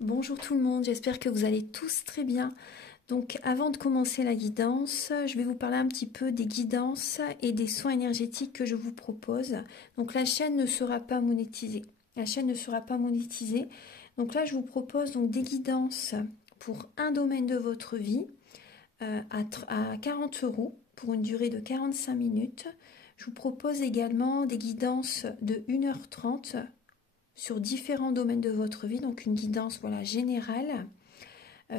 Bonjour tout le monde, j'espère que vous allez tous très bien. Donc avant de commencer la guidance, je vais vous parler un petit peu des guidances et des soins énergétiques que je vous propose. Donc la chaîne ne sera pas monétisée. La chaîne ne sera pas monétisée. Donc là je vous propose donc des guidances pour un domaine de votre vie à 40 € pour une durée de 45 minutes. Je vous propose également des guidances de 1h30 sur différents domaines de votre vie, donc une guidance voilà, générale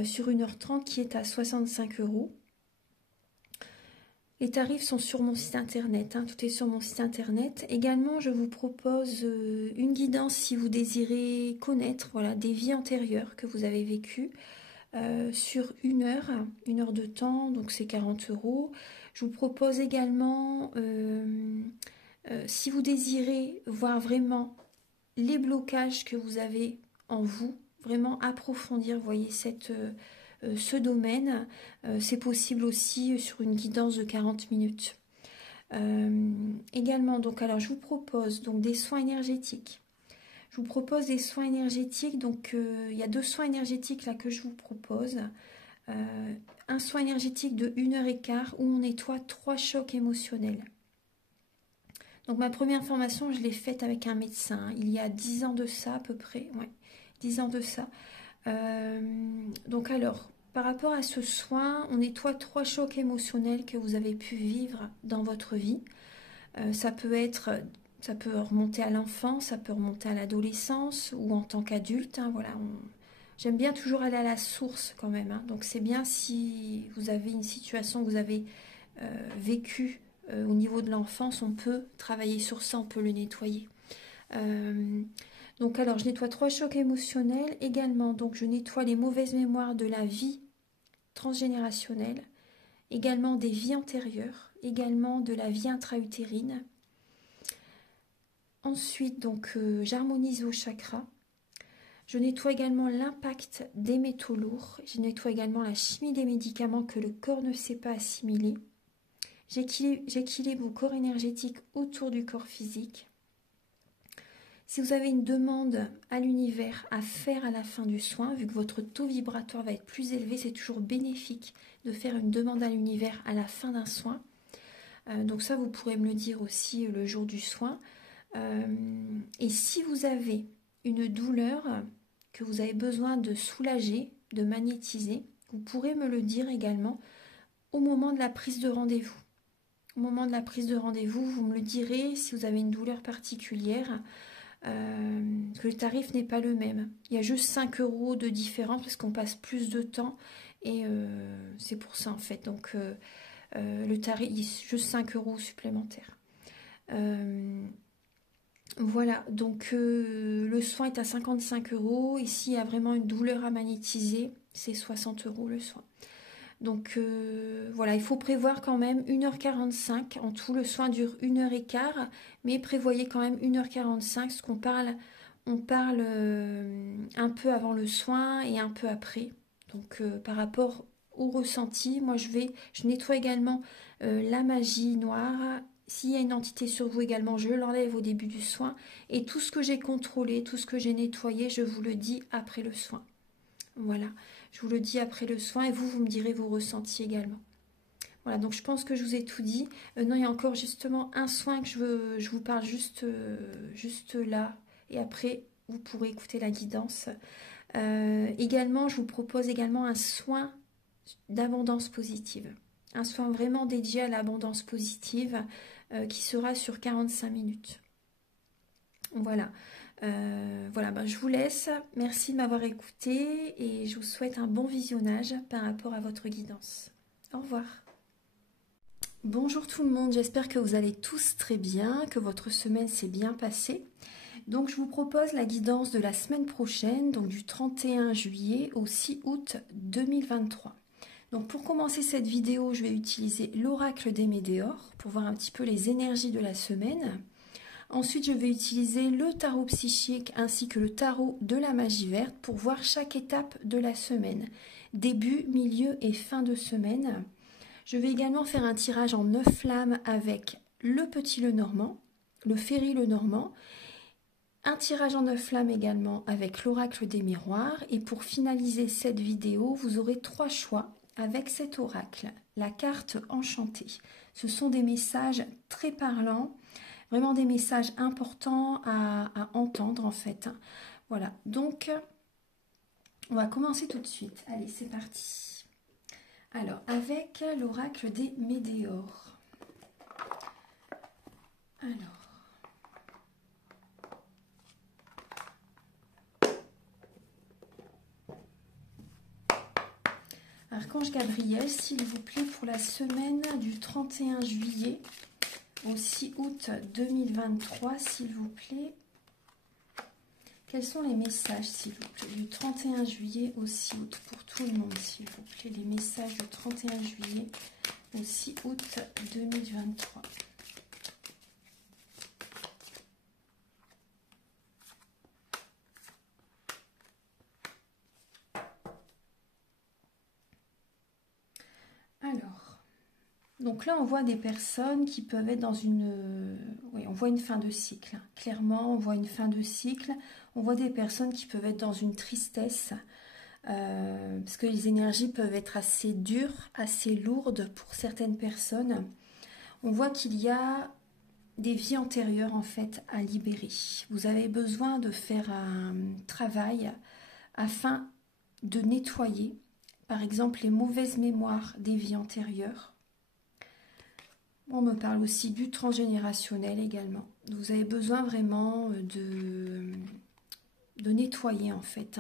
sur 1h30 qui est à 65 €. Les tarifs sont sur mon site internet, tout est sur mon site internet. Également, je vous propose une guidance si vous désirez connaître voilà, des vies antérieures que vous avez vécues sur une heure de temps, donc c'est 40 €. Je vous propose également, si vous désirez voir vraiment les blocages que vous avez en vous, vraiment approfondir, voyez, ce domaine. C'est possible aussi sur une guidance de 40 minutes. Également, donc, alors je vous propose donc des soins énergétiques. Je vous propose des soins énergétiques, donc il y a 2 soins énergétiques là que je vous propose. Un soin énergétique de 1h15 où on nettoie 3 chocs émotionnels. Donc ma première formation, je l'ai faite avec un médecin, il y a 10 ans de ça à peu près, ouais, 10 ans de ça. Donc alors, par rapport à ce soin, on nettoie 3 chocs émotionnels que vous avez pu vivre dans votre vie. Ça peut remonter à l'enfance, ça peut remonter à l'adolescence ou en tant qu'adulte. Voilà, j'aime bien toujours aller à la source quand même. Donc c'est bien si vous avez une situation que vous avez vécue au niveau de l'enfance, on peut travailler sur ça, on peut le nettoyer. Donc alors je nettoie 3 chocs émotionnels également, donc je nettoie les mauvaises mémoires de la vie transgénérationnelle, également des vies antérieures, également de la vie intra-utérine. Ensuite donc j'harmonise vos chakras. Je nettoie également l'impact des métaux lourds, je nettoie également la chimie des médicaments que le corps ne sait pas assimiler. J'équilibre vos corps énergétiques autour du corps physique. Si vous avez une demande à l'univers à faire à la fin du soin, vu que votre taux vibratoire va être plus élevé, c'est toujours bénéfique de faire une demande à l'univers à la fin d'un soin. Donc ça, vous pourrez me le dire aussi le jour du soin. Et si vous avez une douleur que vous avez besoin de soulager, de magnétiser, vous pourrez me le dire également au moment de la prise de rendez-vous. Au moment de la prise de rendez-vous, vous me le direz si vous avez une douleur particulière, que le tarif n'est pas le même. Il y a juste 5 € de différence parce qu'on passe plus de temps et c'est pour ça en fait. Donc le tarif, il y a juste 5 € supplémentaires. Voilà, donc le soin est à 55 €. Ici, il y a vraiment une douleur à magnétiser, c'est 60 € le soin. Donc voilà, il faut prévoir quand même 1h45. En tout, le soin dure 1h15, mais prévoyez quand même 1h45, parce qu'on parle, on parle un peu avant le soin et un peu après. Donc par rapport au ressenti, moi je nettoie également la magie noire. S'il y a une entité sur vous également, je l'enlève au début du soin. Et tout ce que j'ai contrôlé, tout ce que j'ai nettoyé, je vous le dis après le soin. Voilà, je vous le dis après le soin et vous me direz vos ressentis également. Voilà, donc je pense que je vous ai tout dit. Non, il y a encore justement un soin que je vous parle juste là. Et après, vous pourrez écouter la guidance. Également, je vous propose également un soin d'abondance positive. Un soin vraiment dédié à l'abondance positive qui sera sur 45 minutes. Voilà. Voilà, je vous laisse. Merci de m'avoir écouté et je vous souhaite un bon visionnage par rapport à votre guidance. Au revoir. Bonjour tout le monde, j'espère que vous allez tous très bien, que votre semaine s'est bien passée. Donc je vous propose la guidance de la semaine prochaine, donc du 31 juillet au 6 août 2023. Donc pour commencer cette vidéo, je vais utiliser l'oracle des Médéors pour voir un petit peu les énergies de la semaine. Ensuite, je vais utiliser le tarot psychique ainsi que le tarot de la magie verte pour voir chaque étape de la semaine, début, milieu et fin de semaine. Je vais également faire un tirage en 9 flammes avec le petit Lenormand, le Ferry Lenormand, Un tirage en 9 flammes également avec l'oracle des miroirs. Et pour finaliser cette vidéo, vous aurez 3 choix avec cet oracle. La carte enchantée. Ce sont des messages très parlants, vraiment des messages importants à entendre en fait. Voilà, donc on va commencer tout de suite. Allez, c'est parti. Alors, avec l'oracle des météores. Alors, Archange Gabriel, s'il vous plaît, pour la semaine du 31 juillet au 6 août 2023, s'il vous plaît. Quels sont les messages, s'il vous plaît, du 31 juillet au 6 août pour tout le monde, s'il vous plaît. Les messages du 31 juillet au 6 août 2023. Alors, donc là, on voit des personnes qui peuvent être dans une... oui, on voit une fin de cycle. Clairement, on voit une fin de cycle. On voit des personnes qui peuvent être dans une tristesse. Parce que les énergies peuvent être assez dures, assez lourdes pour certaines personnes. On voit qu'il y a des vies antérieures en fait à libérer. Vous avez besoin de faire un travail afin de nettoyer, par exemple, les mauvaises mémoires des vies antérieures. On me parle aussi du transgénérationnel également. Vous avez besoin vraiment de nettoyer en fait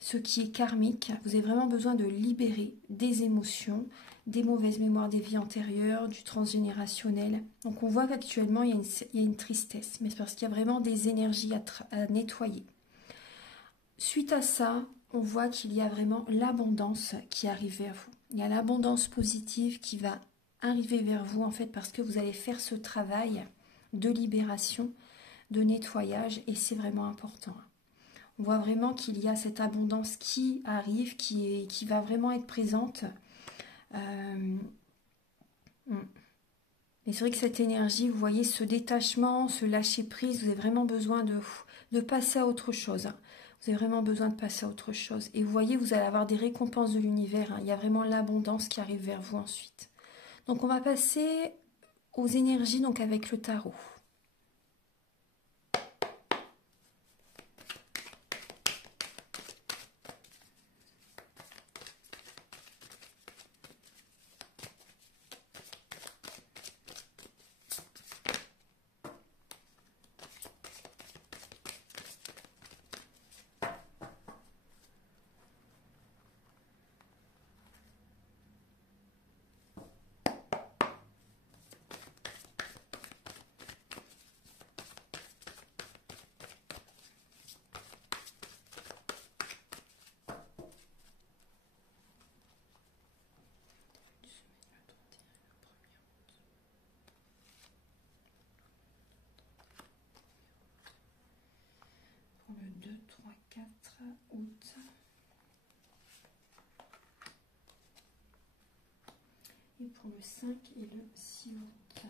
ce qui est karmique. Vous avez vraiment besoin de libérer des émotions, des mauvaises mémoires des vies antérieures, du transgénérationnel. Donc on voit qu'actuellement il y a une tristesse, mais c'est parce qu'il y a vraiment des énergies à nettoyer. Suite à ça, on voit qu'il y a vraiment l'abondance qui arrive vers vous. Il y a l'abondance positive qui va arriver vers vous en fait parce que vous allez faire ce travail de libération, de nettoyage et c'est vraiment important. On voit vraiment qu'il y a cette abondance qui arrive, qui va vraiment être présente. Et c'est vrai que cette énergie, vous voyez, ce détachement, ce lâcher prise, vous avez vraiment besoin de passer à autre chose. Vous avez vraiment besoin de passer à autre chose. Et vous voyez, vous allez avoir des récompenses de l'univers. Il y a vraiment l'abondance qui arrive vers vous ensuite. Donc on va passer aux énergies donc avec le tarot. Pour le 2, 3, 4 août. Et pour le 5 et le 6 août.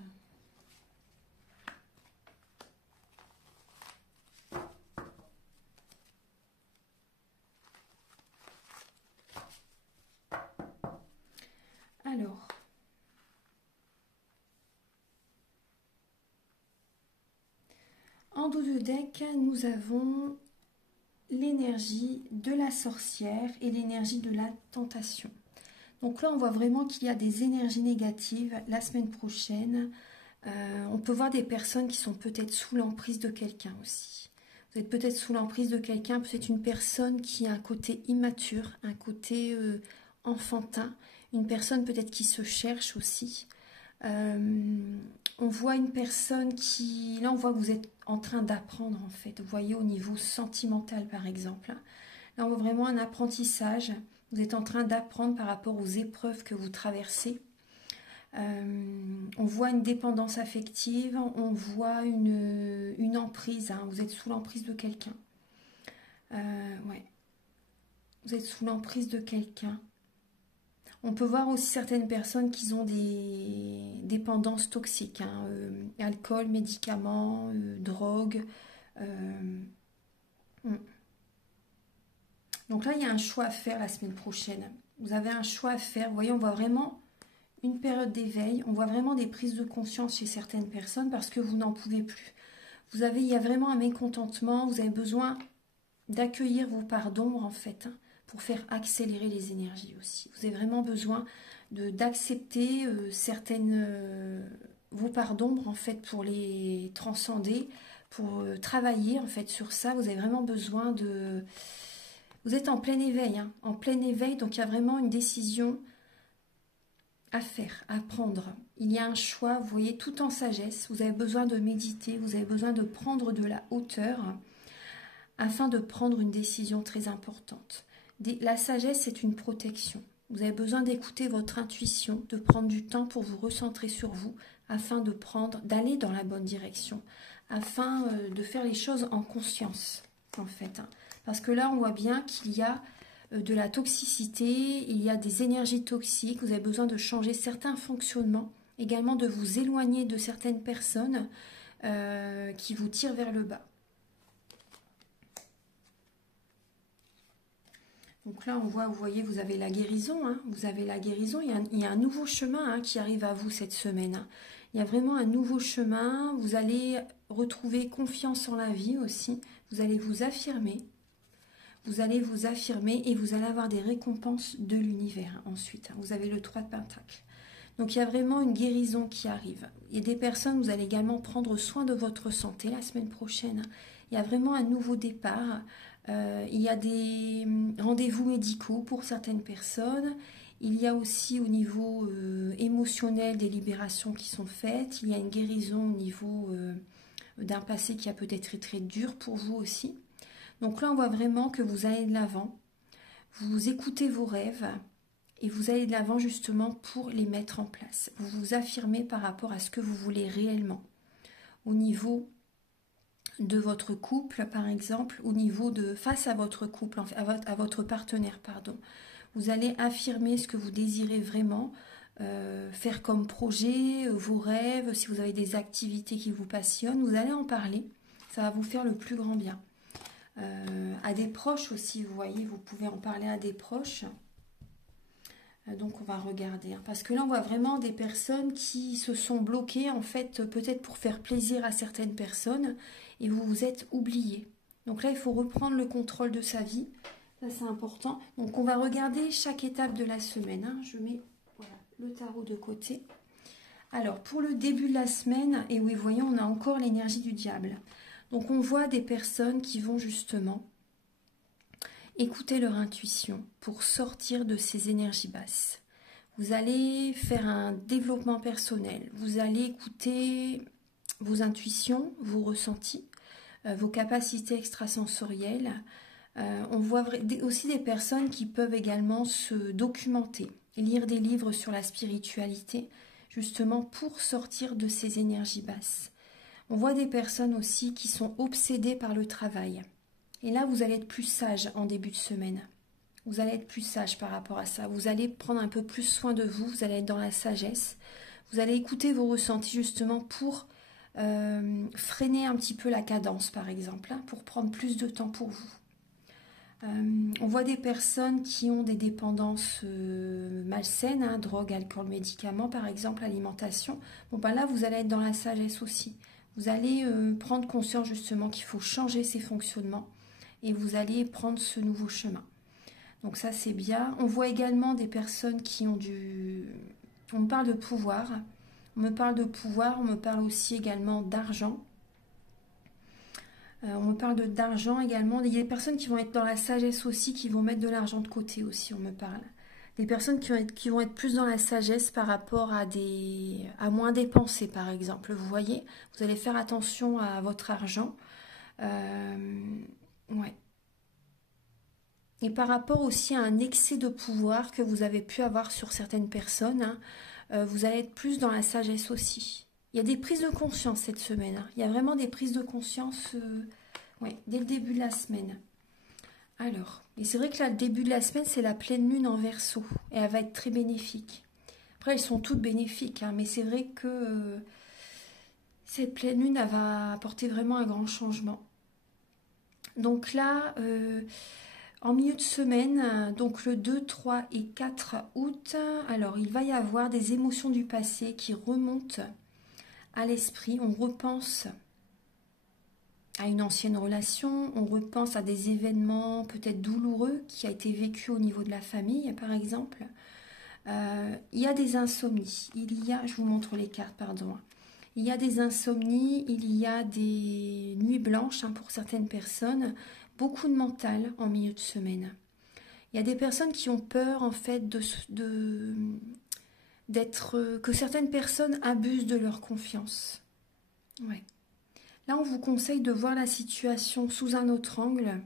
Alors, en dos de deck, nous avons l'énergie de la sorcière et l'énergie de la tentation. Donc là, on voit vraiment qu'il y a des énergies négatives la semaine prochaine. On peut voir des personnes qui sont peut-être sous l'emprise de quelqu'un aussi. Vous êtes peut-être sous l'emprise de quelqu'un, peut-être une personne qui a un côté immature, un côté enfantin, une personne peut-être qui se cherche aussi. On voit une personne qui... Là, on voit que vous êtes en train d'apprendre, en fait. Vous voyez, au niveau sentimental, par exemple. Là, on voit vraiment un apprentissage. Vous êtes en train d'apprendre par rapport aux épreuves que vous traversez. On voit une dépendance affective. On voit une emprise. Hein. Vous êtes sous l'emprise de quelqu'un. Ouais. Vous êtes sous l'emprise de quelqu'un. On peut voir aussi certaines personnes qui ont des dépendances toxiques, hein, alcool, médicaments, drogue, Mm. Donc là, il y a un choix à faire la semaine prochaine. Vous avez un choix à faire. Vous voyez, on voit vraiment une période d'éveil. On voit vraiment des prises de conscience chez certaines personnes parce que vous n'en pouvez plus. Il y a vraiment un mécontentement. Vous avez besoin d'accueillir vos parts d'ombre, en fait, hein, pour faire accélérer les énergies aussi. Vous avez vraiment besoin d'accepter vos parts d'ombre, en fait, pour les transcender, pour travailler, en fait, sur ça. Vous avez vraiment besoin de... Vous êtes en plein éveil, hein, en plein éveil, donc il y a vraiment une décision à faire, à prendre. Il y a un choix, vous voyez, tout en sagesse. Vous avez besoin de méditer, vous avez besoin de prendre de la hauteur afin de prendre une décision très importante. La sagesse, c'est une protection. Vous avez besoin d'écouter votre intuition, de prendre du temps pour vous recentrer sur vous afin d'aller dans la bonne direction, afin de faire les choses en conscience, en fait, hein. Parce que là, on voit bien qu'il y a de la toxicité, il y a des énergies toxiques, vous avez besoin de changer certains fonctionnements, également de vous éloigner de certaines personnes qui vous tirent vers le bas. Donc là, vous voyez, vous avez la guérison, hein, vous avez la guérison, il y a un nouveau chemin, hein, qui arrive à vous cette semaine, hein. Il y a vraiment un nouveau chemin, vous allez retrouver confiance en la vie aussi, vous allez vous affirmer. Vous allez vous affirmer et vous allez avoir des récompenses de l'univers ensuite. Vous avez le 3 de Pentacle. Donc il y a vraiment une guérison qui arrive. Il y a des personnes, vous allez également prendre soin de votre santé la semaine prochaine. Il y a vraiment un nouveau départ. Il y a des rendez-vous médicaux pour certaines personnes. Il y a aussi au niveau émotionnel des libérations qui sont faites. Il y a une guérison au niveau d'un passé qui a peut-être été très dur pour vous aussi. Donc là, on voit vraiment que vous allez de l'avant, vous écoutez vos rêves et vous allez de l'avant justement pour les mettre en place. Vous vous affirmez par rapport à ce que vous voulez réellement. Au niveau de votre couple, par exemple, au niveau de face à votre couple, à votre partenaire, pardon. Vous allez affirmer ce que vous désirez vraiment, faire comme projet, vos rêves, si vous avez des activités qui vous passionnent, vous allez en parler. Ça va vous faire le plus grand bien. À des proches aussi, vous voyez, vous pouvez en parler à des proches. Donc on va regarder, hein, parce que là on voit vraiment des personnes qui se sont bloquées, en fait, peut-être pour faire plaisir à certaines personnes, et vous vous êtes oubliés. Donc là il faut reprendre le contrôle de sa vie, ça c'est important. Donc on va regarder chaque étape de la semaine, hein. Je mets voilà, le tarot de côté. Alors pour le début de la semaine, et oui voyons, on a encore l'énergie du diable. Donc on voit des personnes qui vont justement écouter leur intuition pour sortir de ces énergies basses. Vous allez faire un développement personnel, vous allez écouter vos intuitions, vos ressentis, vos capacités extrasensorielles. On voit aussi des personnes qui peuvent également se documenter, lire des livres sur la spiritualité, justement pour sortir de ces énergies basses. On voit des personnes aussi qui sont obsédées par le travail. Et là, vous allez être plus sage en début de semaine. Vous allez être plus sage par rapport à ça. Vous allez prendre un peu plus soin de vous. Vous allez être dans la sagesse. Vous allez écouter vos ressentis justement pour freiner un petit peu la cadence, par exemple, hein, pour prendre plus de temps pour vous. On voit des personnes qui ont des dépendances malsaines, hein, drogue, alcool, médicaments, par exemple, alimentation. Bon, ben là, vous allez être dans la sagesse aussi. Vous allez prendre conscience justement qu'il faut changer ces fonctionnements et vous allez prendre ce nouveau chemin. Donc ça, c'est bien. On voit également des personnes qui ont On me parle de pouvoir. On me parle de pouvoir, on me parle aussi également d'argent. On me parle d'argent également. Il y a des personnes qui vont être dans la sagesse aussi, qui vont mettre de l'argent de côté aussi, on me parle. Des personnes qui vont être plus dans la sagesse par rapport à moins dépenser, par exemple. Vous voyez, vous allez faire attention à votre argent. Ouais. Et par rapport aussi à un excès de pouvoir que vous avez pu avoir sur certaines personnes, hein, vous allez être plus dans la sagesse aussi. Il y a des prises de conscience cette semaine, hein. Il y a vraiment des prises de conscience ouais, dès le début de la semaine. Alors, et c'est vrai que là, le début de la semaine, c'est la pleine lune en Verseau. Et elle va être très bénéfique. Après, elles sont toutes bénéfiques, hein, mais c'est vrai que cette pleine lune, elle va apporter vraiment un grand changement. Donc là, en milieu de semaine, donc le 2, 3 et 4 août, alors il va y avoir des émotions du passé qui remontent à l'esprit. On repense à une ancienne relation, on repense à des événements peut-être douloureux qui a été vécu au niveau de la famille, par exemple. Il y a des insomnies, je vous montre les cartes, pardon. Il y a des insomnies, il y a des nuits blanches pour certaines personnes, beaucoup de mental en milieu de semaine. Il y a des personnes qui ont peur en fait que certaines personnes abusent de leur confiance. Ouais. Là, on vous conseille de voir la situation sous un autre angle.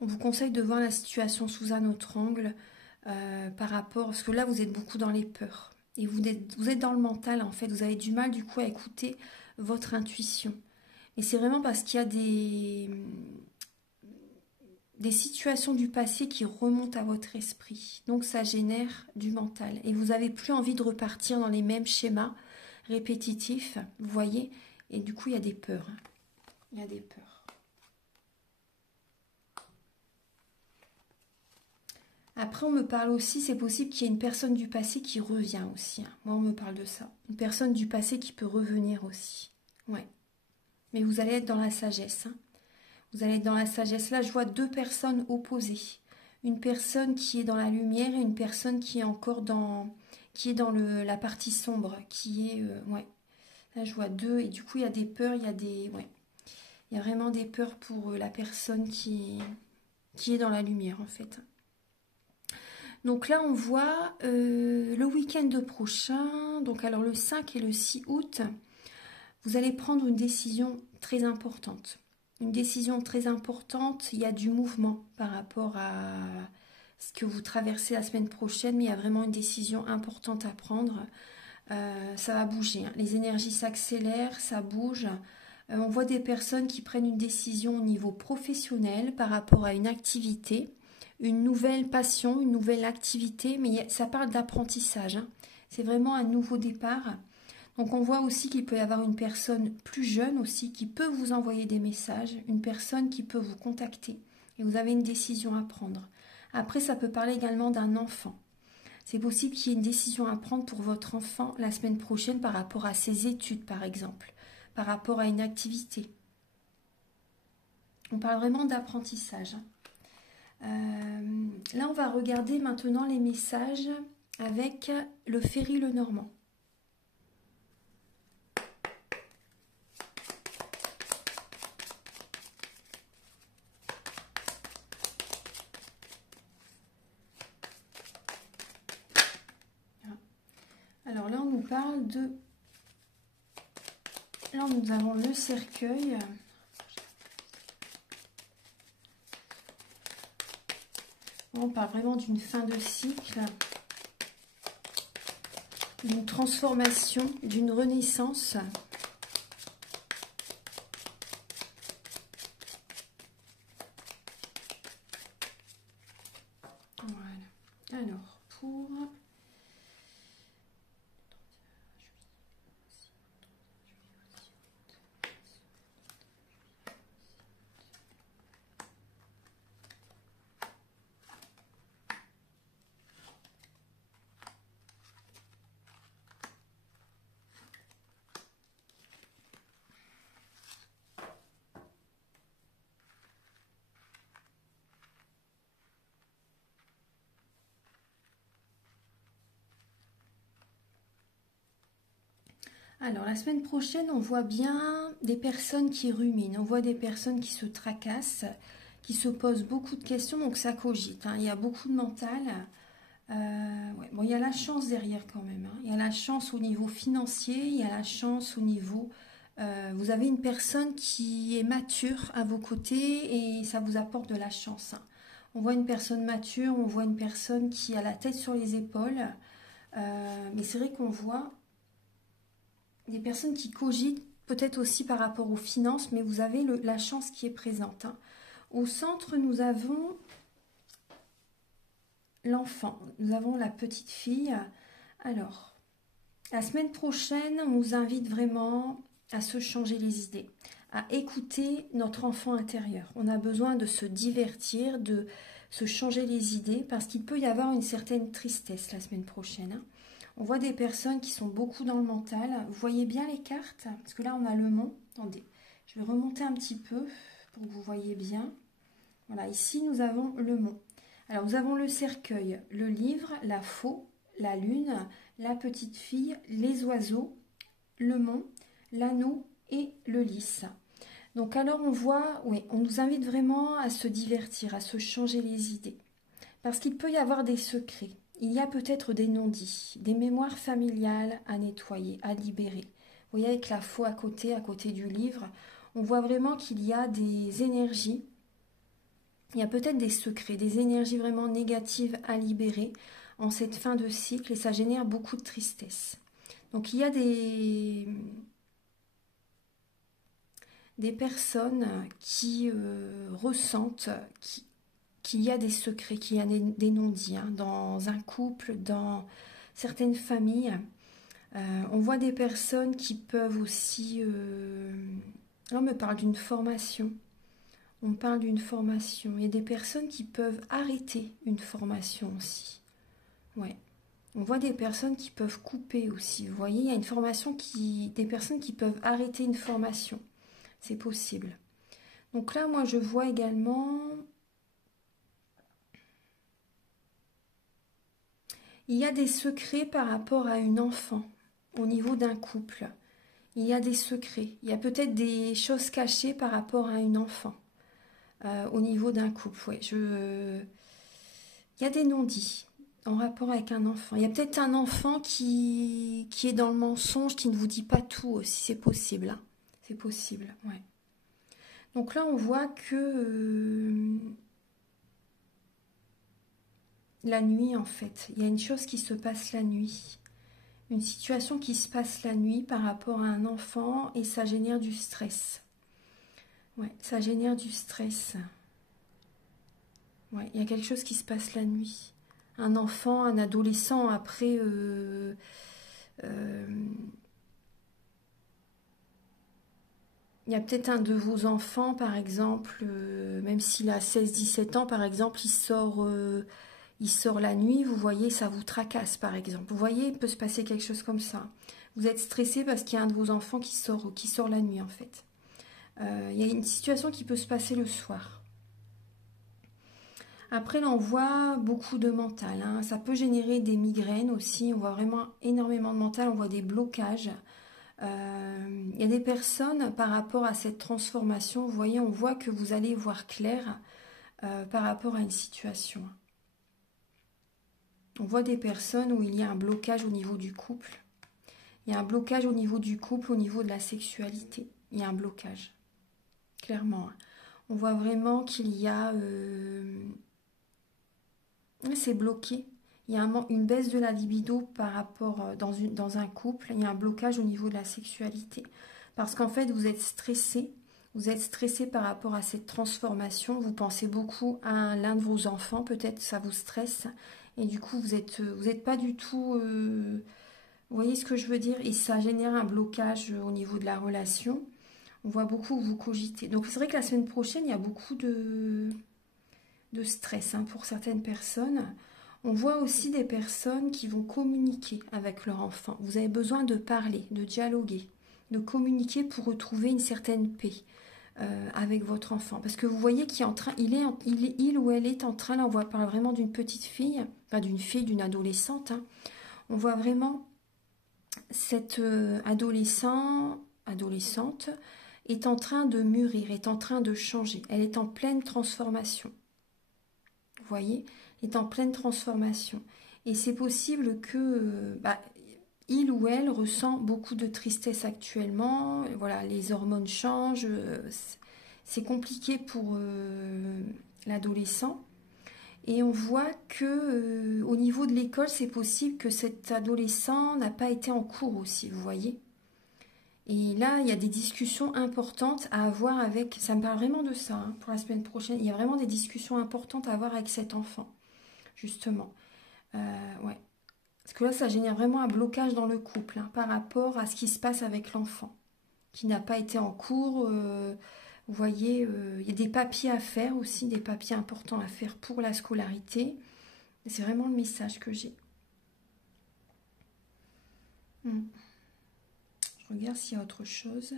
On vous conseille de voir la situation sous un autre angle par rapport... Parce que là, vous êtes beaucoup dans les peurs. Et vous êtes dans le mental, en fait. Vous avez du mal, du coup, à écouter votre intuition. Et c'est vraiment parce qu'il y a des situations du passé qui remontent à votre esprit. Donc, ça génère du mental. Et vous n'avez plus envie de repartir dans les mêmes schémas répétitifs, vous voyez. Et du coup, il y a des peurs. Il y a des peurs. Après, on me parle aussi, c'est possible qu'il y ait une personne du passé qui revient aussi. Moi, on me parle de ça. Une personne du passé qui peut revenir aussi. Ouais. Mais vous allez être dans la sagesse. Vous allez être dans la sagesse. Là, je vois deux personnes opposées. Une personne qui est dans la lumière et une personne qui est encore dans la partie sombre. Ouais. Là, je vois deux. Et du coup, il y a des peurs, ouais. Il y a vraiment des peurs pour la personne qui est dans la lumière, en fait. Donc là, on voit le week-end prochain, donc alors le 5 et le 6 août, vous allez prendre une décision très importante. Une décision très importante, il y a du mouvement par rapport à ce que vous traversez la semaine prochaine, mais il y a vraiment une décision importante à prendre. Ça va bouger, hein. Les énergies s'accélèrent, ça bouge. On voit des personnes qui prennent une décision au niveau professionnel par rapport à une activité, une nouvelle passion, une nouvelle activité, mais ça parle d'apprentissage, hein. C'est vraiment un nouveau départ. Donc on voit aussi qu'il peut y avoir une personne plus jeune aussi qui peut vous envoyer des messages, une personne qui peut vous contacter et vous avez une décision à prendre. Après, ça peut parler également d'un enfant. C'est possible qu'il y ait une décision à prendre pour votre enfant la semaine prochaine par rapport à ses études, par exemple, par rapport à une activité. On parle vraiment d'apprentissage. Là, on va regarder maintenant les messages avec le Ferry Lenormand. Alors là, on nous parle de... Là, nous avons le cercueil. On parle vraiment d'une fin de cycle, d'une transformation, d'une renaissance. Voilà. Alors, pour... Alors, la semaine prochaine, on voit bien des personnes qui ruminent, on voit des personnes qui se tracassent, qui se posent beaucoup de questions, donc ça cogite, hein. Il y a beaucoup de mental. Ouais. Bon, il y a la chance derrière quand même, hein. Il y a la chance au niveau financier, il y a la chance au niveau... vous avez une personne qui est mature à vos côtés et ça vous apporte de la chance, hein. On voit une personne mature, on voit une personne qui a la tête sur les épaules. Mais c'est vrai qu'on voit des personnes qui cogitent, peut-être aussi par rapport aux finances, mais vous avez la chance qui est présente, hein. Au centre, nous avons l'enfant, nous avons la petite fille. Alors, la semaine prochaine, on nous invite vraiment à se changer les idées, à écouter notre enfant intérieur. On a besoin de se divertir, de se changer les idées, parce qu'il peut y avoir une certaine tristesse la semaine prochaine, hein. On voit des personnes qui sont beaucoup dans le mental. Vous voyez bien les cartes? Parce que là, on a le mont. Attendez, je vais remonter un petit peu pour que vous voyez bien. Voilà, ici, nous avons le mont. Alors, nous avons le cercueil, le livre, la faux, la lune, la petite fille, les oiseaux, le mont, l'anneau et le lys. Donc, alors, on voit, oui, on nous invite vraiment à se divertir, à se changer les idées. Parce qu'il peut y avoir des secrets. Il y a peut-être des non-dits, des mémoires familiales à nettoyer, à libérer. Vous voyez avec la faux à côté du livre, on voit vraiment qu'il y a des énergies, il y a peut-être des secrets, des énergies vraiment négatives à libérer en cette fin de cycle et ça génère beaucoup de tristesse. Donc il y a des personnes qui ressentent qu'il y a des secrets, qu'il y a des non-dits, hein, dans un couple, dans certaines familles. On voit des personnes qui peuvent aussi... là, on me parle d'une formation. On parle d'une formation. Il y a des personnes qui peuvent arrêter une formation aussi. Ouais. On voit des personnes qui peuvent couper aussi. Vous voyez, il y a une formation des personnes qui peuvent arrêter une formation. C'est possible. Donc là, moi, je vois également... Il y a des secrets par rapport à une enfant, au niveau d'un couple. Il y a des secrets. Il y a peut-être des choses cachées par rapport à une enfant, au niveau d'un couple. Ouais, il y a des non-dits en rapport avec un enfant. Il y a peut-être un enfant qui est dans le mensonge, qui ne vous dit pas tout aussi. C'est possible, hein. C'est possible, ouais. Donc là, on voit que... la nuit, en fait, il y a une chose qui se passe la nuit. Une situation qui se passe la nuit par rapport à un enfant et ça génère du stress. Ouais, ça génère du stress. Ouais, il y a quelque chose qui se passe la nuit. Un enfant, un adolescent, après... il y a peut-être un de vos enfants, par exemple, même s'il a 16-17 ans, par exemple, il sort la nuit, vous voyez, ça vous tracasse, par exemple. Vous voyez, il peut se passer quelque chose comme ça. Vous êtes stressé parce qu'il y a un de vos enfants qui sort la nuit, en fait. Il y a une situation qui peut se passer le soir. Après, là, on voit beaucoup de mental, hein. Ça peut générer des migraines aussi. On voit vraiment énormément de mental. On voit des blocages. Il y a des personnes, par rapport à cette transformation, vous voyez, on voit que vous allez voir clair par rapport à une situation. On voit des personnes où il y a un blocage au niveau du couple. Il y a un blocage au niveau du couple, au niveau de la sexualité. Il y a un blocage, clairement. On voit vraiment qu'il y a... c'est bloqué. Il y a une baisse de la libido par rapport dans un couple. Il y a un blocage au niveau de la sexualité. Parce qu'en fait, vous êtes stressé. Vous êtes stressé par rapport à cette transformation. Vous pensez beaucoup à l'un de vos enfants. Peut-être ça vous stresse. Et du coup, vous êtes pas du tout... vous voyez ce que je veux dire? Et ça génère un blocage au niveau de la relation. On voit beaucoup vous cogiter. Donc c'est vrai que la semaine prochaine, il y a beaucoup de stress, hein, pour certaines personnes. On voit aussi des personnes qui vont communiquer avec leur enfant. Vous avez besoin de parler, de dialoguer, de communiquer pour retrouver une certaine paix avec votre enfant. Parce que vous voyez qu'il est en train, il ou elle est en train, là on parle vraiment d'une petite fille, pas d'une fille, d'une adolescente, hein. On voit vraiment cette adolescente est en train de mûrir, est en train de changer. Elle est en pleine transformation. Vous voyez, est en pleine transformation. Et c'est possible que il ou elle ressent beaucoup de tristesse actuellement. Voilà, les hormones changent. C'est compliqué pour l'adolescent. Et on voit que au niveau de l'école, c'est possible que cet adolescent n'a pas été en cours aussi, vous voyez. Et là, il y a des discussions importantes à avoir avec... Ça me parle vraiment de ça, hein, pour la semaine prochaine. Il y a vraiment des discussions importantes à avoir avec cet enfant, justement. Ouais. Parce que là, ça génère vraiment un blocage dans le couple, hein, par rapport à ce qui se passe avec l'enfant. qui n'a pas été en cours. Vous voyez, il y a des papiers à faire aussi, des papiers importants à faire pour la scolarité. C'est vraiment le message que j'ai. Je regarde s'il y a autre chose.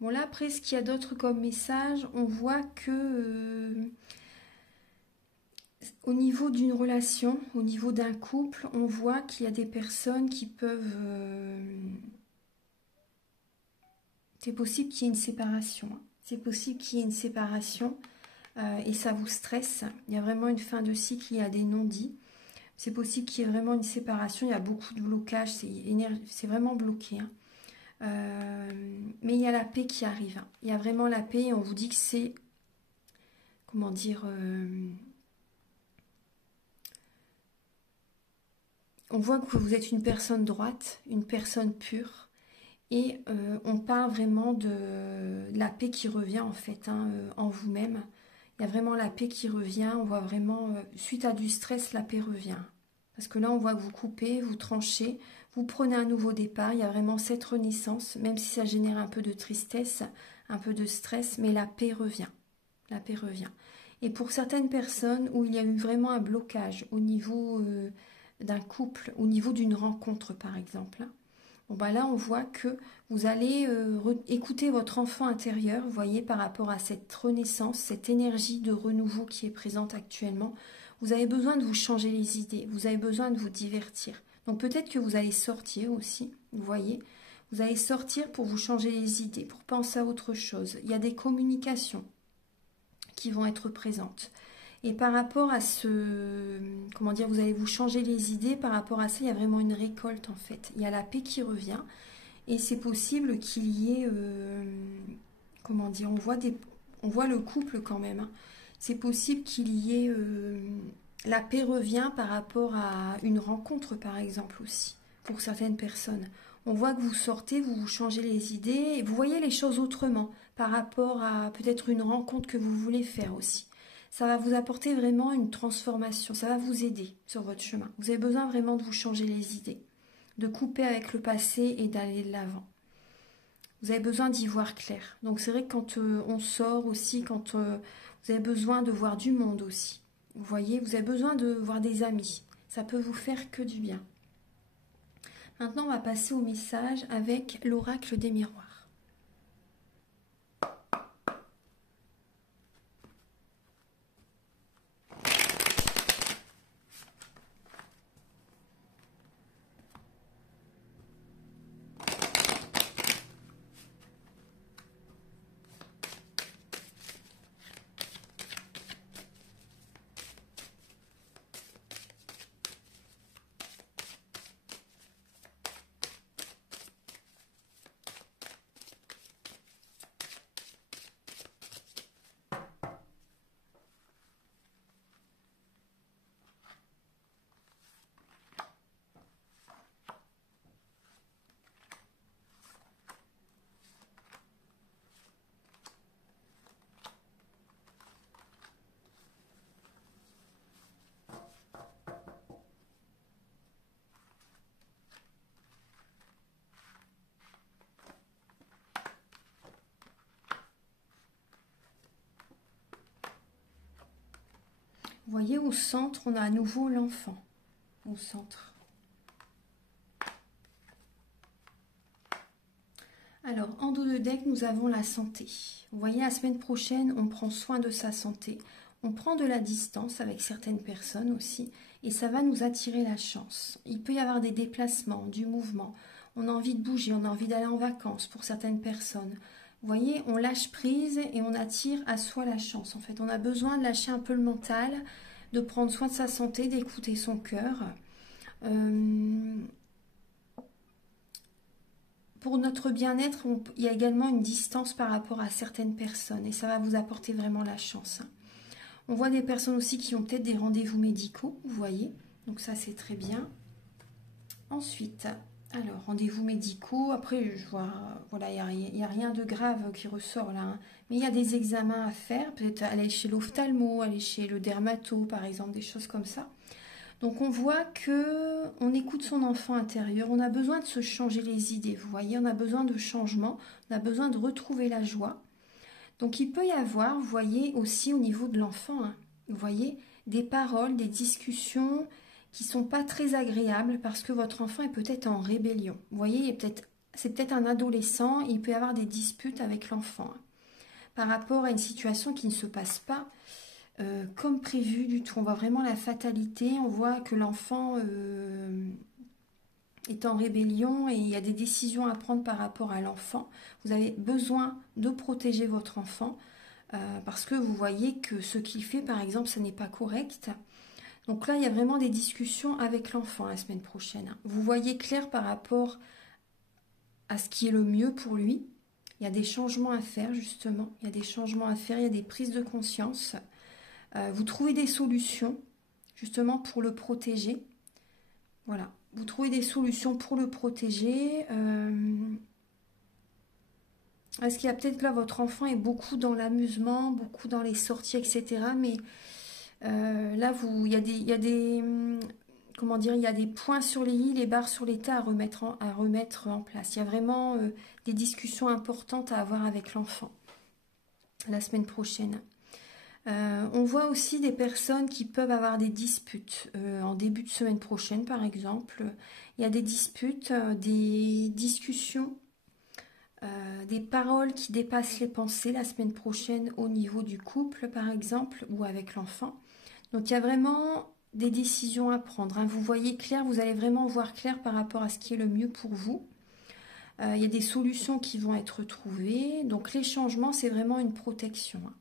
Bon, là, après, ce qu'il y a d'autre comme message, on voit que au niveau d'une relation, au niveau d'un couple, on voit qu'il y a des personnes qui peuvent... c'est possible qu'il y ait une séparation. C'est possible qu'il y ait une séparation et ça vous stresse. Il y a vraiment une fin de cycle, il y a des non-dits. C'est possible qu'il y ait vraiment une séparation, il y a beaucoup de blocage, c'est vraiment bloqué. Mais il y a la paix qui arrive. Il y a vraiment la paix et on vous dit que c'est... Comment dire on voit que vous êtes une personne droite, une personne pure. Et on parle vraiment de la paix qui revient en fait en vous-même. Il y a vraiment la paix qui revient. On voit vraiment, suite à du stress, la paix revient. Parce que là, on voit que vous coupez, vous tranchez, vous prenez un nouveau départ. Il y a vraiment cette renaissance, même si ça génère un peu de tristesse, un peu de stress, mais la paix revient. La paix revient. Et pour certaines personnes où il y a eu vraiment un blocage au niveau d'un couple, au niveau d'une rencontre par exemple, bon, bah là, on voit que vous allez écouter votre enfant intérieur, vous voyez, par rapport à cette renaissance, cette énergie de renouveau qui est présente actuellement. Vous avez besoin de vous changer les idées, vous avez besoin de vous divertir. Donc peut-être que vous allez sortir aussi, vous voyez. Vous allez sortir pour vous changer les idées, pour penser à autre chose. Il y a des communications qui vont être présentes. Et par rapport à ce... Comment dire, vous allez vous changer les idées. Par rapport à ça, il y a vraiment une récolte en fait. Il y a la paix qui revient. Et c'est possible qu'il y ait... comment dire, on voit le couple quand même. Hein. C'est possible qu'il y ait... la paix revient par rapport à une rencontre par exemple aussi. Pour certaines personnes. On voit que vous sortez, vous vous changez les idées. Et vous voyez les choses autrement. Par rapport à peut-être une rencontre que vous voulez faire aussi. Ça va vous apporter vraiment une transformation, ça va vous aider sur votre chemin. Vous avez besoin vraiment de vous changer les idées, de couper avec le passé et d'aller de l'avant. Vous avez besoin d'y voir clair. Donc c'est vrai que quand on sort aussi, quand vous avez besoin de voir du monde aussi. Vous voyez, vous avez besoin de voir des amis. Ça peut vous faire que du bien. Maintenant, on va passer au message avec l'oracle des miroirs. Vous voyez, au centre, on a à nouveau l'enfant. Au centre. Alors, en dos de deck, nous avons la santé. Vous voyez, la semaine prochaine, on prend soin de sa santé. On prend de la distance avec certaines personnes aussi. Et ça va nous attirer la chance. Il peut y avoir des déplacements, du mouvement. On a envie de bouger, on a envie d'aller en vacances pour certaines personnes. Vous voyez, on lâche prise et on attire à soi la chance. En fait, on a besoin de lâcher un peu le mental, de prendre soin de sa santé, d'écouter son cœur. Pour notre bien-être, il y a également une distance par rapport à certaines personnes et ça va vous apporter vraiment la chance. On voit des personnes aussi qui ont peut-être des rendez-vous médicaux, vous voyez. Donc ça, c'est très bien. Ensuite... Alors, rendez-vous médicaux, après, je vois, voilà, il n'y a rien de grave qui ressort là, hein. Mais il y a des examens à faire, peut-être aller chez l'ophtalmo, aller chez le dermato, par exemple, des choses comme ça. Donc on voit que on écoute son enfant intérieur, on a besoin de se changer les idées, vous voyez, on a besoin de changement, on a besoin de retrouver la joie. Donc il peut y avoir, vous voyez, aussi au niveau de l'enfant, hein, vous voyez, des paroles, des discussions qui ne sont pas très agréables parce que votre enfant est peut-être en rébellion. Vous voyez, c'est peut-être un adolescent, il peut y avoir des disputes avec l'enfant, hein, par rapport à une situation qui ne se passe pas comme prévu du tout. On voit vraiment la fatalité, on voit que l'enfant est en rébellion et il y a des décisions à prendre par rapport à l'enfant. Vous avez besoin de protéger votre enfant parce que vous voyez que ce qu'il fait, par exemple, ce n'est pas correct. Donc là, il y a vraiment des discussions avec l'enfant la semaine prochaine. Vous voyez clair par rapport à ce qui est le mieux pour lui. Il y a des changements à faire, justement. Il y a des changements à faire, il y a des prises de conscience. Vous trouvez des solutions, justement, pour le protéger. Voilà. Vous trouvez des solutions pour le protéger. Est-ce qu'il y a peut-être que là, votre enfant est beaucoup dans l'amusement, beaucoup dans les sorties, etc. Mais là, il y a des comment dire, il y a des points sur les i, les barres sur les tas à remettre en place. Il y a vraiment des discussions importantes à avoir avec l'enfant la semaine prochaine. On voit aussi des personnes qui peuvent avoir des disputes en début de semaine prochaine, par exemple. Il y a des disputes, des discussions, des paroles qui dépassent les pensées la semaine prochaine au niveau du couple, par exemple, ou avec l'enfant. Donc il y a vraiment des décisions à prendre, hein. Vous voyez clair, vous allez vraiment voir clair par rapport à ce qui est le mieux pour vous. Il y a des solutions qui vont être trouvées. Donc les changements, c'est vraiment une protection, hein.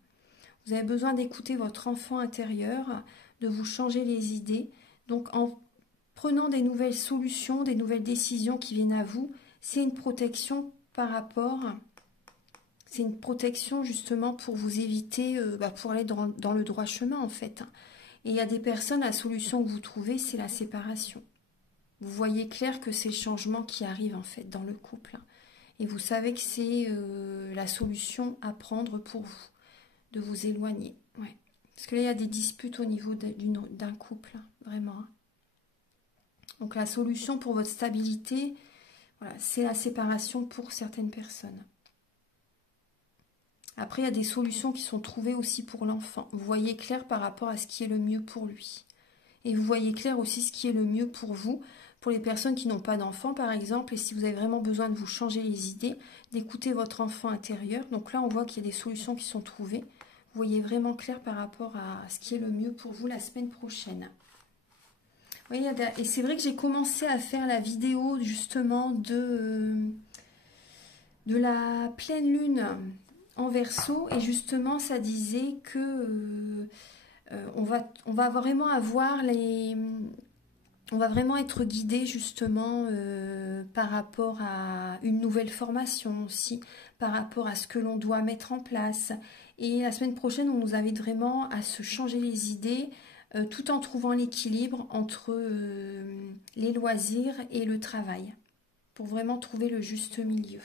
Vous avez besoin d'écouter votre enfant intérieur, de vous changer les idées. Donc en prenant des nouvelles solutions, des nouvelles décisions qui viennent à vous, c'est une protection par rapport... C'est une protection justement pour vous éviter, pour aller dans le droit chemin en fait. Et il y a des personnes, la solution que vous trouvez, c'est la séparation. Vous voyez clair que c'est le changement qui arrive en fait dans le couple. Et vous savez que c'est la solution à prendre pour vous. De vous éloigner, ouais. Parce que là, il y a des disputes au niveau d'un couple, hein, vraiment, hein. Donc la solution pour votre stabilité, voilà, c'est la séparation pour certaines personnes. Après, il y a des solutions qui sont trouvées aussi pour l'enfant. Vous voyez clair par rapport à ce qui est le mieux pour lui. Et vous voyez clair aussi ce qui est le mieux pour vous, pour les personnes qui n'ont pas d'enfant, par exemple. Et si vous avez vraiment besoin de vous changer les idées, d'écouter votre enfant intérieur. Donc là, on voit qu'il y a des solutions qui sont trouvées. Vous voyez vraiment clair par rapport à ce qui est le mieux pour vous la semaine prochaine. Oui, et c'est vrai que j'ai commencé à faire la vidéo justement de la pleine lune en Verseau. Et justement, ça disait que on va vraiment avoir on va vraiment être guidé justement par rapport à une nouvelle formation aussi, par rapport à ce que l'on doit mettre en place. Et la semaine prochaine, on nous invite vraiment à se changer les idées tout en trouvant l'équilibre entre les loisirs et le travail, pour vraiment trouver le juste milieu.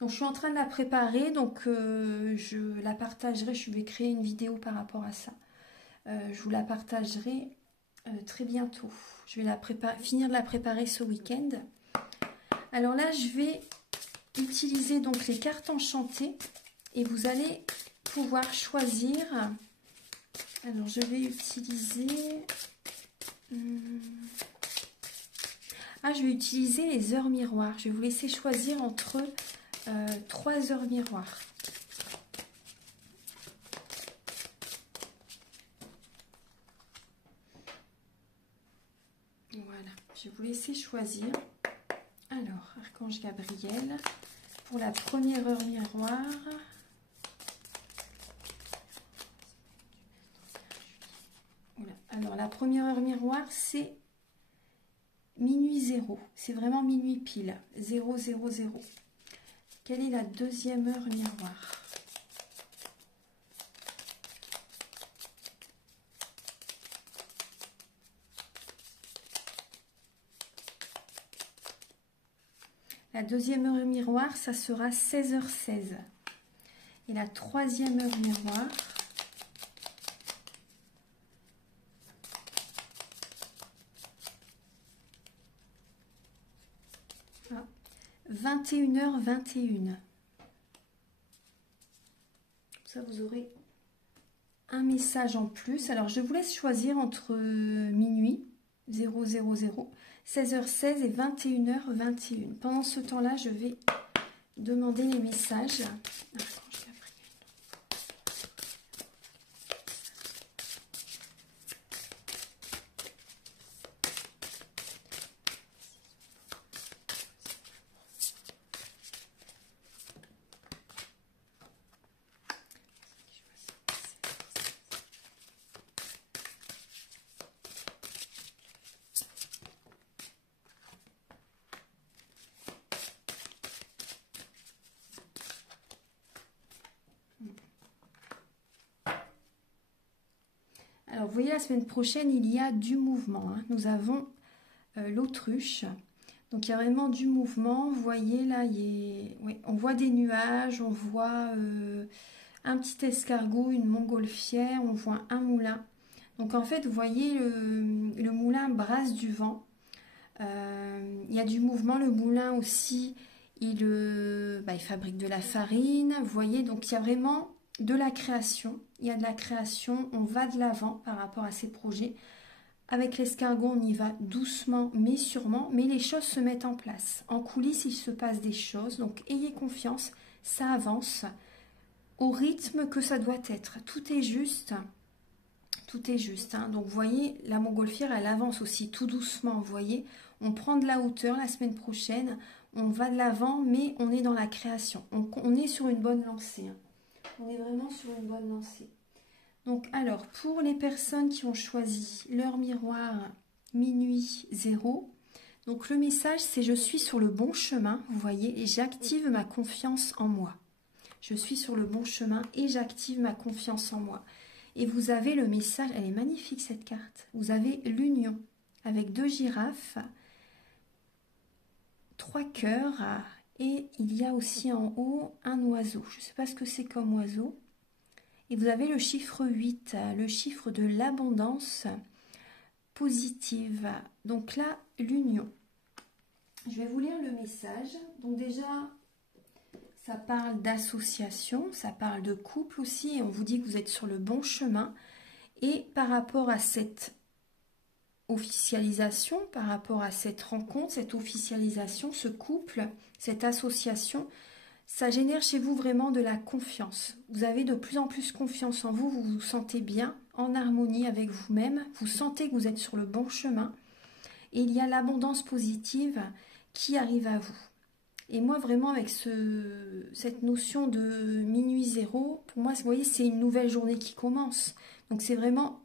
Donc je suis en train de la préparer, donc je la partagerai, je vais créer une vidéo par rapport à ça. Je vous la partagerai très bientôt. Je vais finir de la préparer ce week-end. Alors là, je vais utiliser donc les cartes enchantées et vous allez pouvoir choisir. Alors je vais utiliser... je vais utiliser les heures miroirs. Je vais vous laisser choisir entre 3 heures miroirs. Voilà, je vais vous laisser choisir. Alors, Archange Gabriel, pour la première heure miroir. Voilà. Alors, la première heure miroir, c'est minuit 0. C'est vraiment minuit pile. 0, 0, 0. Quelle est la deuxième heure miroir ? La deuxième heure miroir, ça sera 16h16. Et la troisième heure miroir, 21h21. Comme ça, vous aurez un message en plus. Alors, je vous laisse choisir entre minuit 000, 16h16 et 21h21. Pendant ce temps-là, je vais demander les messages. Alors, vous voyez, la semaine prochaine, il y a du mouvement. Hein. Nous avons l'autruche. Donc, il y a vraiment du mouvement. Vous voyez, là, oui, on voit des nuages, on voit un petit escargot, une montgolfière, on voit un moulin. Donc, en fait, vous voyez, le moulin brasse du vent. Il y a du mouvement. Le moulin aussi, il fabrique de la farine. Vous voyez, donc, il y a vraiment de la création. Il y a de la création. On va de l'avant par rapport à ces projets. Avec l'escargot, on y va doucement mais sûrement, mais les choses se mettent en place. En coulisses, il se passe des choses, donc ayez confiance, ça avance au rythme que ça doit être. Tout est juste. Tout est juste. Hein. Donc, vous voyez, la montgolfière, elle avance aussi tout doucement. Vous voyez, on prend de la hauteur la semaine prochaine, on va de l'avant, mais on est dans la création. On est sur une bonne lancée. Hein. On est vraiment sur une bonne lancée. Donc, alors, pour les personnes qui ont choisi leur miroir minuit 0, donc le message, c'est « Je suis sur le bon chemin », vous voyez, et j'active ma confiance en moi. Je suis sur le bon chemin et j'active ma confiance en moi. Et vous avez le message, elle est magnifique cette carte. Vous avez l'union avec 2 girafes, 3 cœurs et il y a aussi en haut un oiseau. Je ne sais pas ce que c'est comme oiseau. Et vous avez le chiffre 8, le chiffre de l'abondance positive. Donc là, l'union. Je vais vous lire le message. Donc déjà, ça parle d'association, ça parle de couple aussi. Et on vous dit que vous êtes sur le bon chemin. Et par rapport à cette officialisation, par rapport à cette rencontre, cette officialisation, ce couple, cette association, ça génère chez vous vraiment de la confiance. Vous avez de plus en plus confiance en vous, vous vous sentez bien, en harmonie avec vous-même, vous sentez que vous êtes sur le bon chemin et il y a l'abondance positive qui arrive à vous. Et moi vraiment avec cette notion de minuit 0, pour moi vous voyez c'est une nouvelle journée qui commence. Donc c'est vraiment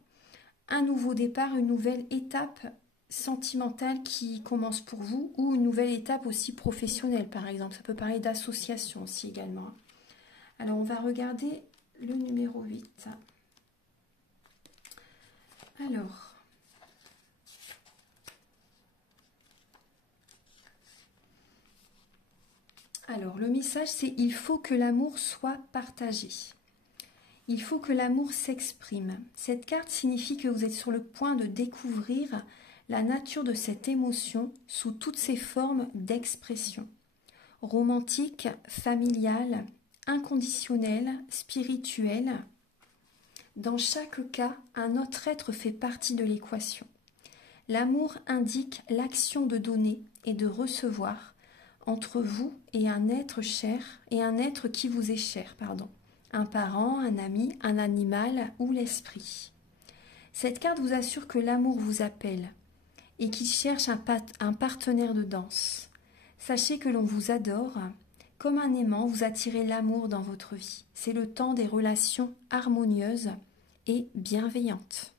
un nouveau départ, une nouvelle étape sentimentale qui commence pour vous ou une nouvelle étape aussi professionnelle par exemple. Ça peut parler d'association aussi également. Alors on va regarder le numéro 8. Alors le message c'est « Il faut que l'amour soit partagé ». Il faut que l'amour s'exprime. Cette carte signifie que vous êtes sur le point de découvrir la nature de cette émotion sous toutes ses formes d'expression. Romantique, familiale, inconditionnelle, spirituelle. Dans chaque cas, un autre être fait partie de l'équation. L'amour indique l'action de donner et de recevoir entre vous et un être cher, et un être qui vous est cher, pardon. Un parent, un ami, un animal ou l'esprit. Cette carte vous assure que l'amour vous appelle et qu'il cherche un partenaire de danse. Sachez que l'on vous adore. Comme un aimant, vous attirez l'amour dans votre vie. C'est le temps des relations harmonieuses et bienveillantes.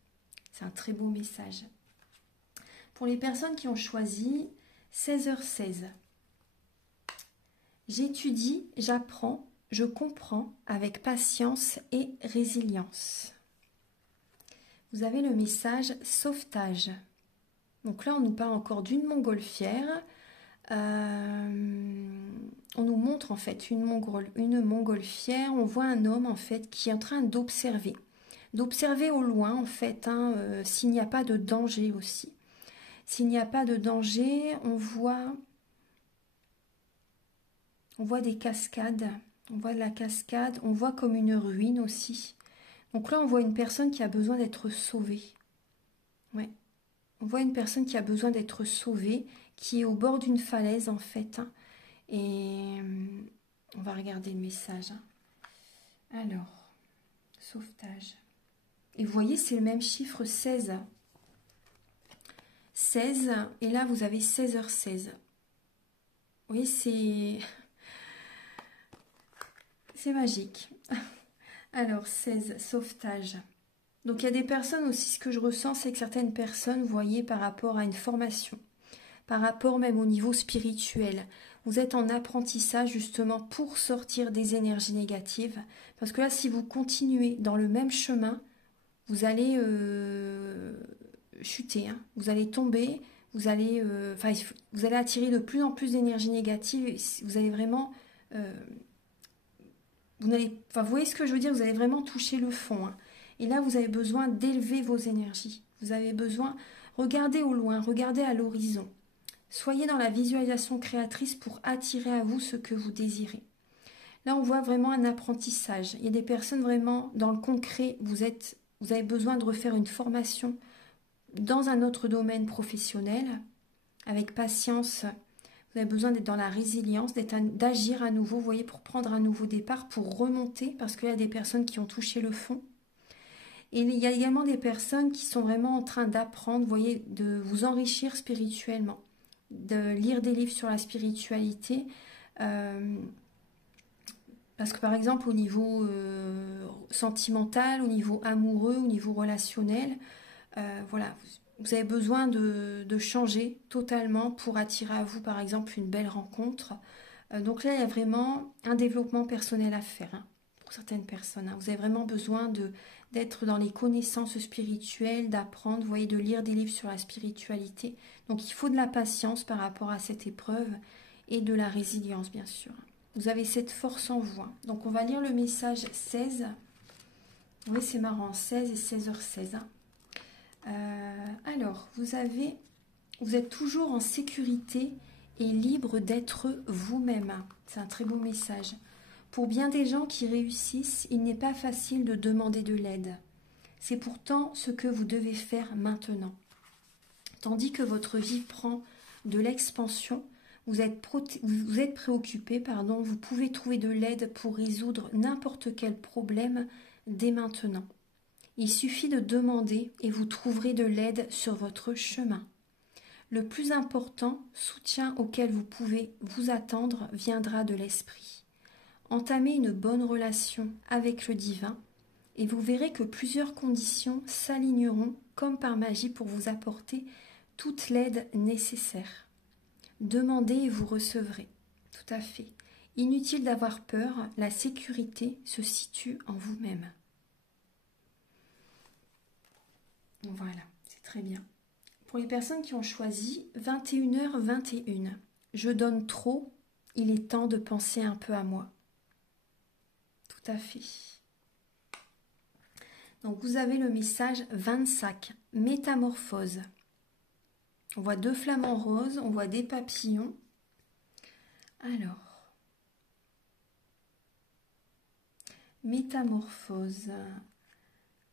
C'est un très beau message. Pour les personnes qui ont choisi 16h16, j'étudie, j'apprends, je comprends avec patience et résilience. Vous avez le message sauvetage. Donc là, on nous parle encore d'une montgolfière. On nous montre en fait une montgolfière. On voit un homme en fait qui est en train d'observer. D'observer au loin en fait, s'il n'y a pas de danger aussi. S'il n'y a pas de danger, on voit On voit des cascades, on voit la cascade, on voit comme une ruine aussi. Donc là, on voit une personne qui a besoin d'être sauvée. Ouais. On voit une personne qui a besoin d'être sauvée, qui est au bord d'une falaise en fait. Hein. Et on va regarder le message. Hein. Alors, sauvetage. Et vous voyez, c'est le même chiffre 16. 16, et là vous avez 16h16. Vous voyez, c'est magique. Alors, 16, sauvetage. Donc il y a des personnes aussi, ce que je ressens, c'est que certaines personnes, vous voyez, par rapport à une formation, par rapport même au niveau spirituel, vous êtes en apprentissage justement pour sortir des énergies négatives. Parce que là, si vous continuez dans le même chemin, vous allez chuter, hein. Vous allez tomber, vous allez attirer de plus en plus d'énergie négative. Vous allez vraiment... vous voyez ce que je veux dire, vous allez vraiment toucher le fond. Hein. Et là, vous avez besoin d'élever vos énergies. Vous avez besoin... Regardez au loin, regardez à l'horizon. Soyez dans la visualisation créatrice pour attirer à vous ce que vous désirez. Là, on voit vraiment un apprentissage. Il y a des personnes vraiment dans le concret. Vous avez besoin de refaire une formation dans un autre domaine professionnel, avec patience. Vous avez besoin d'être dans la résilience, d'agir à nouveau, vous voyez, pour prendre un nouveau départ, pour remonter, parce qu'il y a des personnes qui ont touché le fond. Et il y a également des personnes qui sont vraiment en train d'apprendre, vous voyez, de vous enrichir spirituellement, de lire des livres sur la spiritualité. Parce que par exemple, au niveau sentimental, au niveau amoureux, au niveau relationnel, voilà, vous avez besoin de changer totalement pour attirer à vous, par exemple, une belle rencontre. Donc là, il y a vraiment un développement personnel à faire hein, pour certaines personnes. Hein. Vous avez vraiment besoin d'être dans les connaissances spirituelles, d'apprendre, vous voyez, de lire des livres sur la spiritualité. Donc il faut de la patience par rapport à cette épreuve et de la résilience, bien sûr. Vous avez cette force en vous. Hein. Donc on va lire le message 16. Oui, c'est marrant, 16 et 16h16. Hein. Alors, vous êtes toujours en sécurité et libre d'être vous-même. C'est un très beau message. Pour bien des gens qui réussissent, il n'est pas facile de demander de l'aide. C'est pourtant ce que vous devez faire maintenant. Tandis que votre vie prend de l'expansion, vous êtes préoccupé, vous pouvez trouver de l'aide pour résoudre n'importe quel problème dès maintenant. Il suffit de demander et vous trouverez de l'aide sur votre chemin. Le plus important soutien auquel vous pouvez vous attendre viendra de l'esprit. Entamez une bonne relation avec le divin et vous verrez que plusieurs conditions s'aligneront comme par magie pour vous apporter toute l'aide nécessaire. Demandez et vous recevrez. Tout à fait. Inutile d'avoir peur, la sécurité se situe en vous-même. Voilà, c'est très bien. Pour les personnes qui ont choisi 21h21, je donne trop, il est temps de penser un peu à moi. Tout à fait. Donc vous avez le message 25, métamorphose. On voit 2 flamants roses, on voit des papillons. Alors, métamorphose.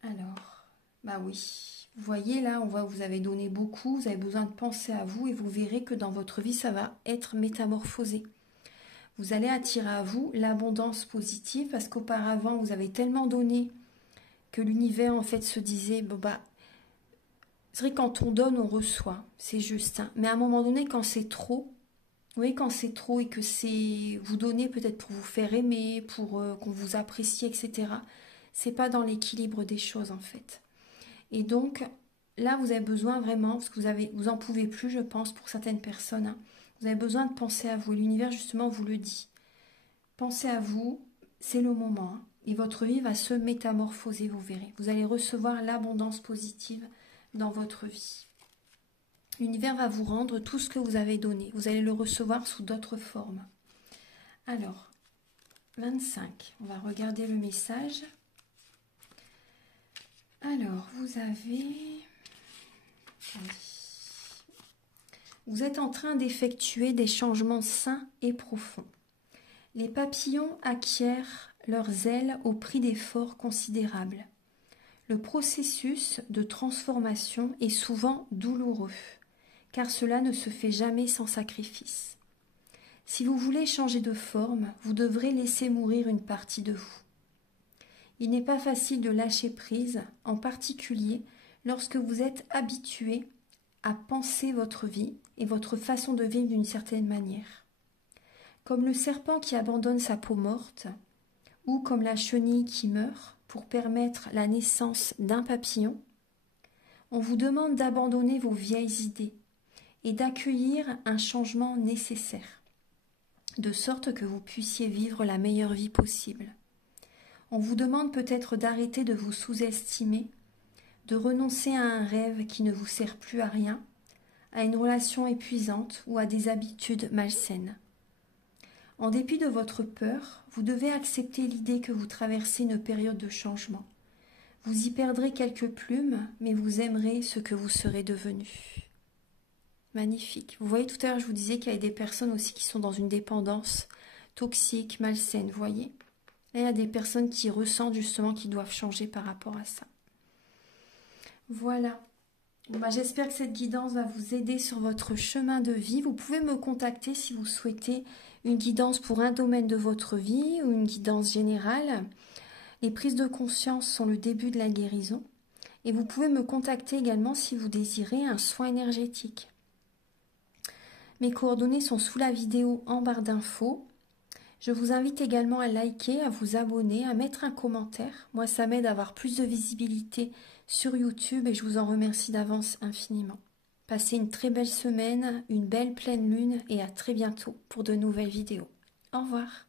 Alors, bah oui. Vous voyez là, on voit que vous avez donné beaucoup, vous avez besoin de penser à vous et vous verrez que dans votre vie, ça va être métamorphosé. Vous allez attirer à vous l'abondance positive parce qu'auparavant, vous avez tellement donné que l'univers en fait se disait, bon bah, c'est vrai que quand on donne, on reçoit, c'est juste. Hein. Mais à un moment donné, quand c'est trop, vous voyez, quand c'est trop et que c'est vous donnez peut-être pour vous faire aimer, pour qu'on vous apprécie, etc., c'est pas dans l'équilibre des choses en fait. Et donc, là, vous avez besoin vraiment, parce que vous en pouvez plus, je pense, pour certaines personnes. Hein, vous avez besoin de penser à vous. Et l'univers, justement, vous le dit. Pensez à vous, c'est le moment. Hein, et votre vie va se métamorphoser, vous verrez. Vous allez recevoir l'abondance positive dans votre vie. L'univers va vous rendre tout ce que vous avez donné. Vous allez le recevoir sous d'autres formes. Alors, 25. On va regarder le message. Alors, vous avez... Vous êtes en train d'effectuer des changements sains et profonds. Les papillons acquièrent leurs ailes au prix d'efforts considérables. Le processus de transformation est souvent douloureux, car cela ne se fait jamais sans sacrifice. Si vous voulez changer de forme, vous devrez laisser mourir une partie de vous. Il n'est pas facile de lâcher prise, en particulier lorsque vous êtes habitué à penser votre vie et votre façon de vivre d'une certaine manière. Comme le serpent qui abandonne sa peau morte, ou comme la chenille qui meurt pour permettre la naissance d'un papillon, on vous demande d'abandonner vos vieilles idées et d'accueillir un changement nécessaire, de sorte que vous puissiez vivre la meilleure vie possible. On vous demande peut-être d'arrêter de vous sous-estimer, de renoncer à un rêve qui ne vous sert plus à rien, à une relation épuisante ou à des habitudes malsaines. En dépit de votre peur, vous devez accepter l'idée que vous traversez une période de changement. Vous y perdrez quelques plumes, mais vous aimerez ce que vous serez devenu. Magnifique. Vous voyez, tout à l'heure, je vous disais qu'il y avait des personnes aussi qui sont dans une dépendance toxique, malsaine, vous voyez. Là, il y a des personnes qui ressentent justement qu'ils doivent changer par rapport à ça. Voilà. J'espère que cette guidance va vous aider sur votre chemin de vie. Vous pouvez me contacter si vous souhaitez une guidance pour un domaine de votre vie ou une guidance générale. Les prises de conscience sont le début de la guérison. Et vous pouvez me contacter également si vous désirez un soin énergétique. Mes coordonnées sont sous la vidéo en barre d'infos. Je vous invite également à liker, à vous abonner, à mettre un commentaire. Moi, ça m'aide à avoir plus de visibilité sur YouTube et je vous en remercie d'avance infiniment. Passez une très belle semaine, une belle pleine lune et à très bientôt pour de nouvelles vidéos. Au revoir.